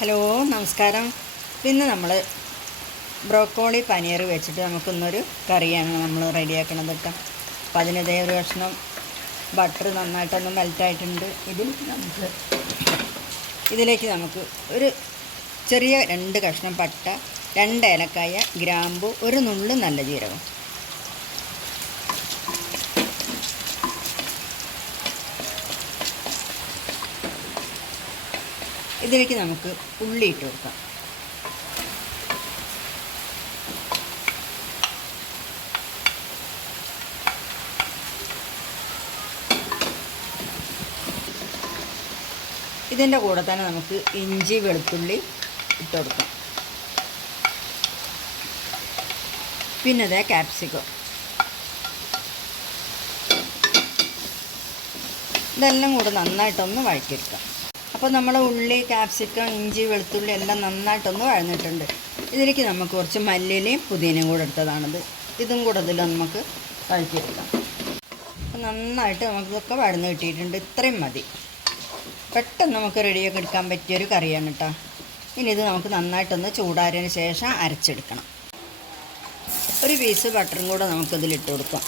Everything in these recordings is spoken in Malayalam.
ഹലോ നമസ്കാരം. ഇന്ന് നമ്മൾ ബ്രോക്കോളി പനീർ വെച്ചിട്ട് നമുക്കിന്നൊരു കറിയാണ് നമ്മൾ റെഡിയാക്കണത് കേട്ടോ. അപ്പോൾ അതിനിതേ ഒരു കഷ്ണം ബട്ടർ നന്നായിട്ടൊന്ന് മെൽറ്റായിട്ടുണ്ട്. ഇതിലേക്ക് നമുക്ക് ഒരു ചെറിയ 2 കഷ്ണം പട്ട, 2 ഏലക്കായ, ഗ്രാമ്പു, ഒരു നുള്ളു നല്ല ജീരകം, ഇതിലേക്ക് നമുക്ക് ഉള്ളി ഇട്ട് കൊടുക്കാം. ഇതിൻ്റെ കൂടെ തന്നെ നമുക്ക് ഇഞ്ചി വെളുത്തുള്ളി ഇട്ട് കൊടുക്കാം. പിന്നെ അതേ ക്യാപ്സിക്കം, ഇതെല്ലാം കൂടെ നന്നായിട്ടൊന്ന് വഴറ്റിയെടുക്കാം. അപ്പോൾ നമ്മൾ ഉള്ളി, ക്യാപ്സിക്കം, ഇഞ്ചി, വെളുത്തുള്ളി എല്ലാം നന്നായിട്ടൊന്ന് വഴന്നിട്ടുണ്ട്. ഇതിലേക്ക് നമുക്ക് കുറച്ച് മല്ലിയിലയും പുതിനയും കൂടെ എടുത്തതാണിത്. ഇതും കൂടെ ഇതിൽ നമുക്ക് വഴറ്റിയെടുക്കാം. അപ്പോൾ നന്നായിട്ട് നമുക്കിതൊക്കെ വഴന്ന് കിട്ടിയിട്ടുണ്ട്. ഇത്രയും മതി. പെട്ടെന്ന് നമുക്ക് റെഡിയാക്കി എടുക്കാൻ പറ്റിയൊരു കറിയാണ് കേട്ടോ. ഇനി ഇത് നമുക്ക് നന്നായിട്ടൊന്ന് ചൂടാറിയതിന് ശേഷം അരച്ചെടുക്കണം. ഒരു പീസ് ബട്ടറും കൂടെ നമുക്കിതിലിട്ട് കൊടുക്കാം.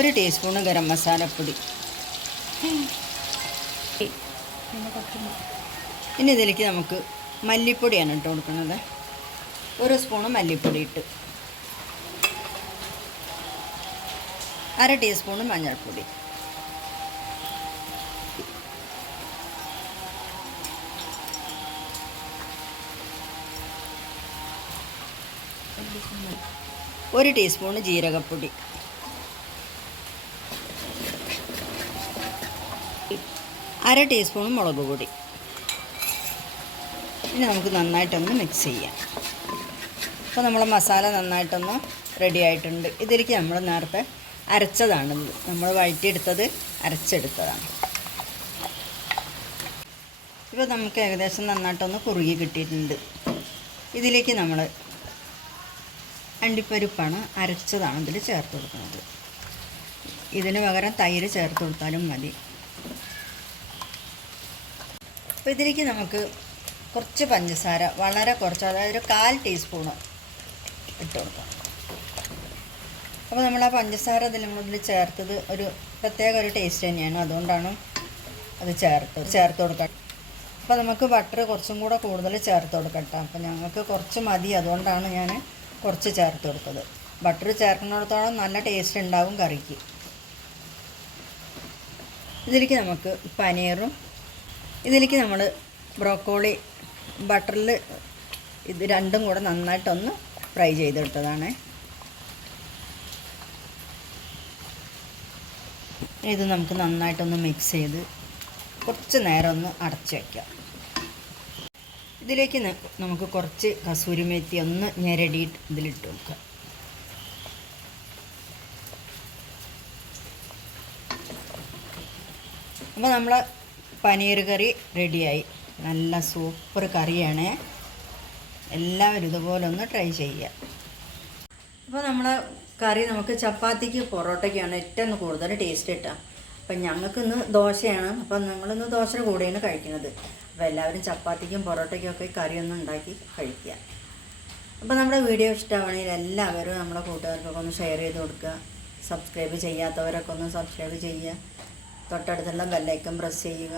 1 ടീസ്പൂണ് ഗരം മസാലപ്പൊടി. ഇനി ഇതിലേക്ക് നമുക്ക് മല്ലിപ്പൊടിയാണ് ഇട്ട് കൊടുക്കുന്നത്. 1 സ്പൂണ് മല്ലിപ്പൊടി ഇട്ട്, 1/2 ടീസ്പൂണ് മഞ്ഞൾപ്പൊടി, ഒരു ടീസ്പൂണ് ജീരകപ്പൊടി, 1/2 ടീസ്പൂൺ മുളക് പൊടി. ഇനി നമുക്ക് നന്നായിട്ടൊന്ന് മിക്സ് ചെയ്യാം. അപ്പോൾ നമ്മളെ മസാല നന്നായിട്ടൊന്ന് റെഡി ആയിട്ടുണ്ട്. ഇതിലേക്ക് നമ്മൾ നേരത്തെ അരച്ചതാണിത്. നമ്മൾ വഴറ്റിയെടുത്തത് അരച്ചെടുത്തതാണ്. ഇപ്പോൾ നമുക്ക് ഏകദേശം നന്നായിട്ടൊന്ന് കുറുകി കിട്ടിയിട്ടുണ്ട്. ഇതിലേക്ക് നമ്മൾ അണ്ടിപ്പരിപ്പാണ് അരച്ചതാണ് ഇതിൽ ചേർത്ത് കൊടുക്കുന്നത്. ഇതിന് പകരം തൈര് ചേർത്ത് കൊടുത്താലും മതി. അപ്പോൾ ഇതിലേക്ക് നമുക്ക് കുറച്ച് പഞ്ചസാര, വളരെ കുറച്ച്, അതായത് ഒരു 1/4 ടീസ്പൂണ് ഇട്ട് കൊടുക്കാം. അപ്പോൾ നമ്മൾ ആ പഞ്ചസാര ഇതിൽ ചേർത്തത് ഒരു പ്രത്യേക ഒരു ടേസ്റ്റ് തന്നെയാണ്. അതുകൊണ്ടാണ് അത് ചേർത്ത് കൊടുക്കാം. അപ്പോൾ നമുക്ക് ബട്ടർ കുറച്ചും കൂടെ കൂടുതൽ ചേർത്ത് കൊടുക്കട്ടെ. അപ്പോൾ ഞങ്ങൾക്ക് കുറച്ച് മതി, അതുകൊണ്ടാണ് ഞാൻ കുറച്ച് ചേർത്ത് കൊടുത്തത്. ബട്ടർ ചേർക്കുന്നിടത്തോളം നല്ല ടേസ്റ്റ് ഉണ്ടാവും കറിക്ക്. ഇതിലേക്ക് നമുക്ക് പനീറും, ഇതിലേക്ക് നമ്മൾ ബ്രോക്കോളി ബട്ടറിൽ ഇത് രണ്ടും കൂടെ നന്നായിട്ടൊന്ന് ഫ്രൈ ചെയ്തെടുത്തതാണ്. ഇത് നമുക്ക് നന്നായിട്ടൊന്ന് മിക്സ് ചെയ്ത് കുറച്ച് നേരം ഒന്ന് അടച്ച് വയ്ക്കാം. ഇതിലേക്ക് നമുക്ക് കുറച്ച് കസൂരി മേത്തി ഒന്ന് ഞെരടിയിട്ട് ഇതിലിട്ട് വെക്കാം. അപ്പോൾ നമ്മളെ പനീർ കറി റെഡിയായി. നല്ല സൂപ്പർ കറിയാണ്. എല്ലാവരും ഇതുപോലെ ഒന്ന് ട്രൈ ചെയ്യുക. അപ്പോൾ നമ്മളെ കറി നമുക്ക് ചപ്പാത്തിക്ക് പൊറോട്ടയ്ക്കാണ് ഏറ്റവും കൂടുതൽ ടേസ്റ്റ് കിട്ടുക. അപ്പം ഞങ്ങൾക്കിന്ന് ദോശയാണ്. അപ്പം ഞങ്ങളിന്ന് ദോശയുടെ കൂടെയാണ് കഴിക്കുന്നത്. അപ്പോൾ എല്ലാവരും ചപ്പാത്തിക്കും പൊറോട്ടയ്ക്കും ഒക്കെ കറിയൊന്നും ഉണ്ടാക്കി കഴിക്കുക. അപ്പോൾ നമ്മുടെ വീഡിയോ ഇഷ്ടമാണെങ്കിൽ എല്ലാവരും നമ്മുടെ കൂട്ടുകാർക്കൊക്കെ ഒന്ന് ഷെയർ ചെയ്ത് കൊടുക്കുക. സബ്സ്ക്രൈബ് ചെയ്യാത്തവരൊക്കെ ഒന്ന് സബ്സ്ക്രൈബ് ചെയ്യുക. തൊട്ടടുത്തുള്ള ബെല്ലൈക്കൺ പ്രസ് ചെയ്യുക.